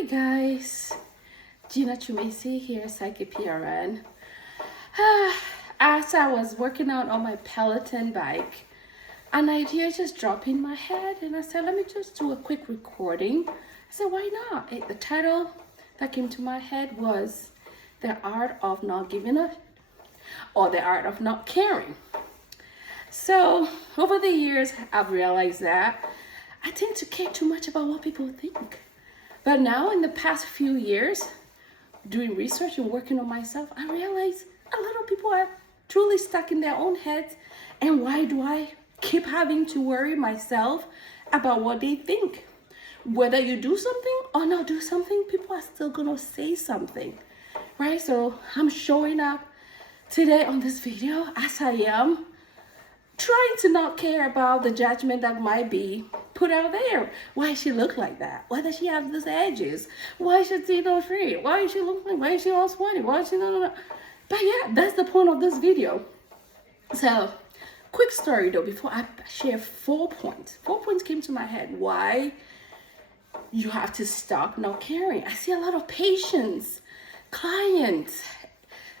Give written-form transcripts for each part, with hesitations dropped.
Hi guys, Gina Chumesi here, Psychic PRN. As I was working out on my Peloton bike, an idea just dropped in my head and I said, let me just do a quick recording. I said, why not? The title that came to my head was The Art of Not Giving Up or The Art of Not Caring. So over the years, I've realized that I tend to care too much about what people think. But now in the past few years, doing research and working on myself, I realize a lot of people are truly stuck in their own heads. And why do I keep having to worry myself about what they think? Whether you do something or not do something, people are still gonna say something, right? So I'm showing up today on this video as I am, trying to not care about the judgment that might be put out there. Why she look like that? Why does she have these edges? Why should she not free? Why is she look like? Why is she all sweaty? Why is she no? But yeah, that's the point of this video. So, quick story though, before I share 4 points. 4 points came to my head. Why you have to stop not caring. I see a lot of patients, clients,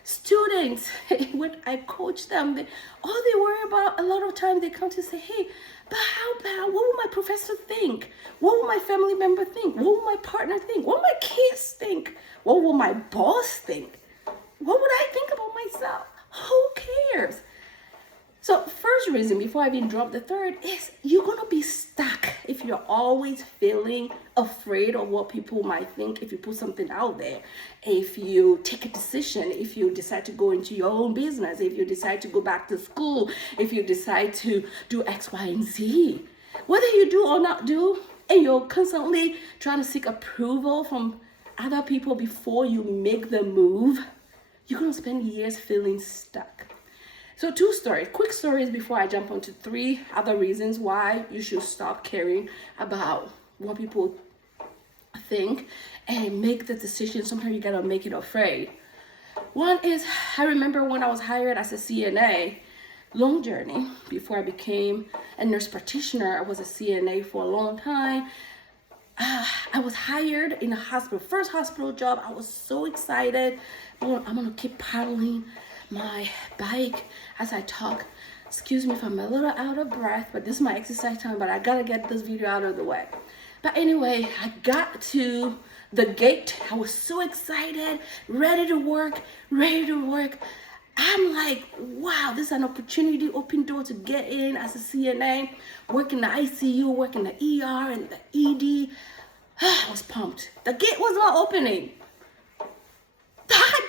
students, when I coach them, all they worry about a lot of times, they come to say, hey, but how bad? What will my professor think? What will my family member think? What will my partner think? What will my kids think? What will my boss think? What would I think about myself? Who cares? So first reason, before I even drop the third, is you're gonna be stuck if you're always feeling afraid of what people might think if you put something out there. If you take a decision, if you decide to go into your own business, if you decide to go back to school, if you decide to do X, Y, and Z. Whether you do or not do, and you're constantly trying to seek approval from other people before you make the move, you're gonna spend years feeling stuck. So 2 stories, quick stories before I jump onto 3 other reasons why you should stop caring about what people think and make the decision. Sometimes you gotta make it afraid. One is, I remember when I was hired as a CNA, long journey. Before I became a nurse practitioner, I was a CNA for a long time. I was hired in a hospital, first hospital job. I was so excited. I'm gonna keep paddling my bike as I talk. Excuse me if I'm a little out of breath, but this is my exercise time, but I gotta get this video out of the way. But anyway, I got to the gate. I was so excited, ready to work. I'm like, wow, this is an opportunity, open door to get in as a CNA, work in the ICU, work in the ER and the ED. I was pumped. The gate was not opening.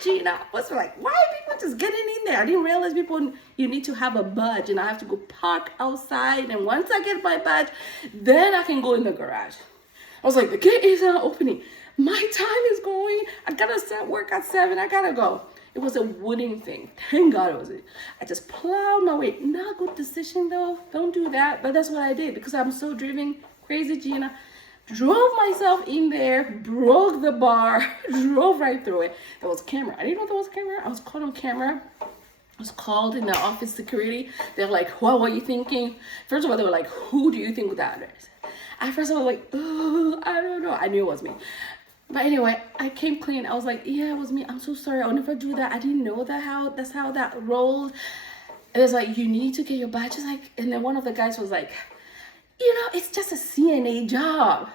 Gina was like, why are people just getting in there? I didn't realize you need to have a badge and I have to go park outside. And once I get my badge, then I can go in the garage. I was like, the gate is not opening. My time is going. I gotta start work at 7. I gotta go. It was a wooden thing. Thank God it was it. I just plowed my way. Not a good decision though. Don't do that. But that's what I did because I'm so driven crazy, Gina. Drove myself in there, broke the bar, drove right through it. There was a camera. I didn't know there was a camera. I was caught on camera. I was called in the office security. They're like, what were you thinking? First of all, they were like, who do you think that is? At first I was like, oh, I don't know. I knew it was me. But anyway, I came clean. I was like, yeah, it was me. I'm so sorry. I'll never do that. I didn't know that's how that rolled. It was like, you need to get your badges. Like, and then one of the guys was like, you know, it's just a CNA job.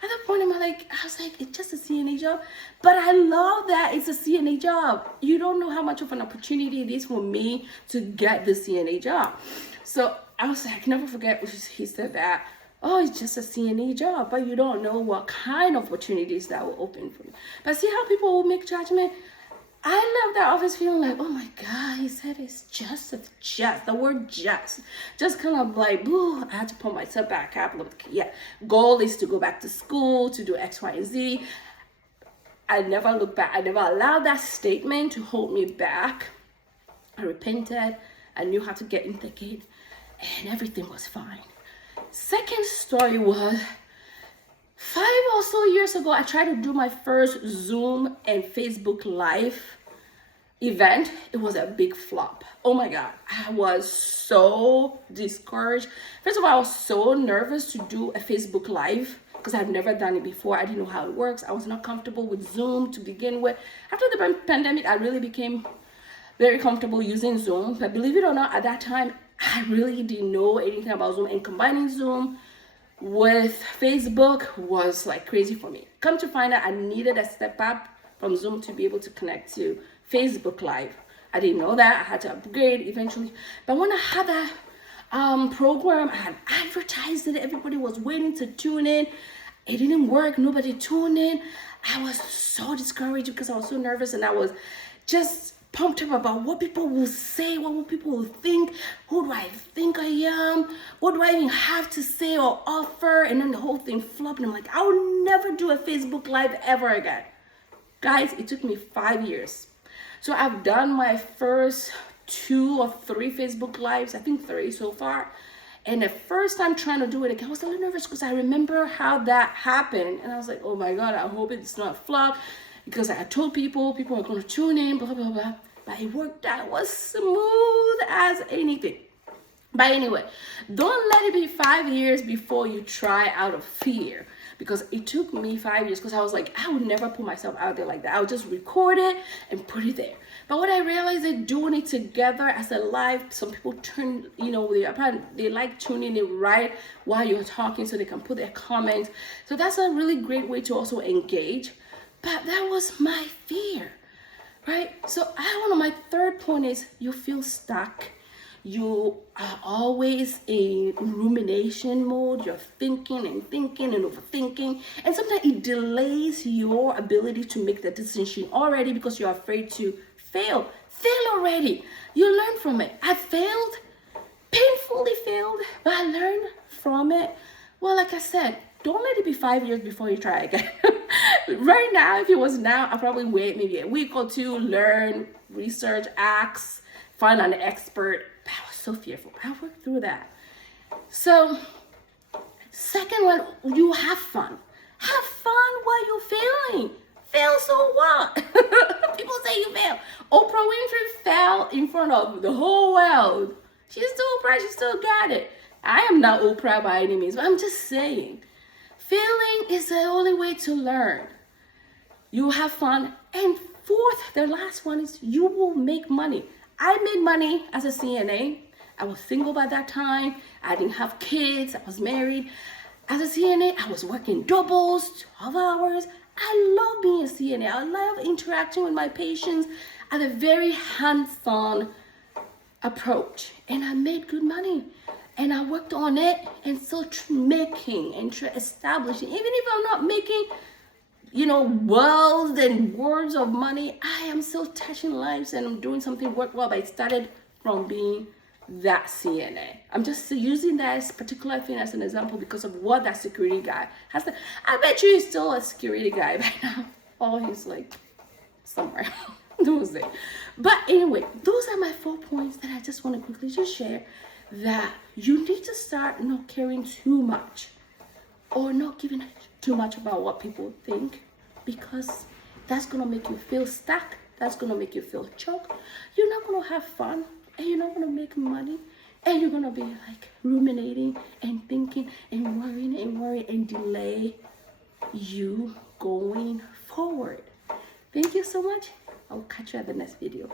At that point, I was like, it's just a CNA job. But I love that it's a CNA job. You don't know how much of an opportunity it is for me to get the CNA job. So I was like, I can never forget he said that. Oh, it's just a CNA job, but you don't know what kind of opportunities that will open for you. But see how people will make judgment? I love that office feeling like, oh my God, he said it's just, the word just kind of like, boo, I had to pull myself back up. Yeah, goal is to go back to school, to do X, Y, and Z. I never look back. I never allowed that statement to hold me back. I repented. I knew how to get in the gate and everything was fine. Second story was 5 or so years ago, I tried to do my first Zoom and Facebook Live event. It was a big flop. Oh my God, I was so discouraged. First of all, I was so nervous to do a Facebook Live because I've never done it before. I didn't know how it works. I was not comfortable with Zoom to begin with. After the pandemic, I really became very comfortable using Zoom. But believe it or not, at that time, I really didn't know anything about Zoom, and combining Zoom with Facebook was like crazy for me. Come to find out, I needed a step up from Zoom to be able to connect to Facebook Live. I didn't know that. I had to upgrade eventually. But when I had that program, I had advertised it. Everybody was waiting to tune in. It didn't work. Nobody tuned in. I was so discouraged because I was so nervous, and I was just pumped up about what people will say, what people will think, who do I think I am, what do I even have to say or offer, and then the whole thing flopped, and I'm like, I'll never do a Facebook Live ever again. Guys, it took me 5 years. So I've done my first 2 or 3 Facebook Lives, I think 3 so far. And the first time trying to do it again, I was a little nervous because I remember how that happened. And I was like, oh my God, I hope it's not flop, because I told people are going to tune in, blah, blah, blah. But it worked out. It was smooth as anything. But anyway, don't let it be 5 years before you try out of fear. Because it took me 5 years, because I was like, I would never put myself out there like that. I would just record it and put it there. But what I realized is doing it together as a live, some people turn, they like tuning in right while you're talking so they can put their comments. So that's a really great way to also engage. But that was my fear, right? So my third point is you feel stuck. You are always in rumination mode. You're thinking and overthinking. And sometimes it delays your ability to make the decision already because you're afraid to fail. Fail already. You learn from it. I failed, painfully failed, but I learned from it. Well, like I said, don't let it be 5 years before you try again. Right now, if it was now, I'll probably wait maybe a week or 2, learn, research, ask, find an expert. I was so fearful. I worked through that. So, second one, you have fun. Have fun while you're failing. Fail, so what? People say you fail. Oprah Winfrey fell in front of the whole world. She's still Oprah. She still got it. I am not Oprah by any means, but I'm just saying. Failing is the only way to learn. You have fun. And fourth, the last one is you will make money. I made money as a CNA. I was single by that time. I didn't have kids. I was married. As a CNA, I was working doubles, 12 hours. I love being a CNA. I love interacting with my patients at a very hands-on approach. And I made good money. And I worked on it and still making and establishing. Even if I'm not making, worlds and words of money, I am still touching lives and I'm doing something worthwhile. But it started from being that CNA. I'm just using that particular thing as an example because of what that security guy has done. I bet you he's still a security guy by now. Oh, he's like somewhere. Those days. But anyway, those are my 4 points that I just want to quickly just share. That you need to start not caring too much or not giving too much about what people think, because that's going to make you feel stuck. That's going to make you feel choked. You're not going to have fun, and you're not going to make money, and you're going to be like ruminating and thinking and worrying and delay you going forward. Thank you so much. I'll catch you at the next video.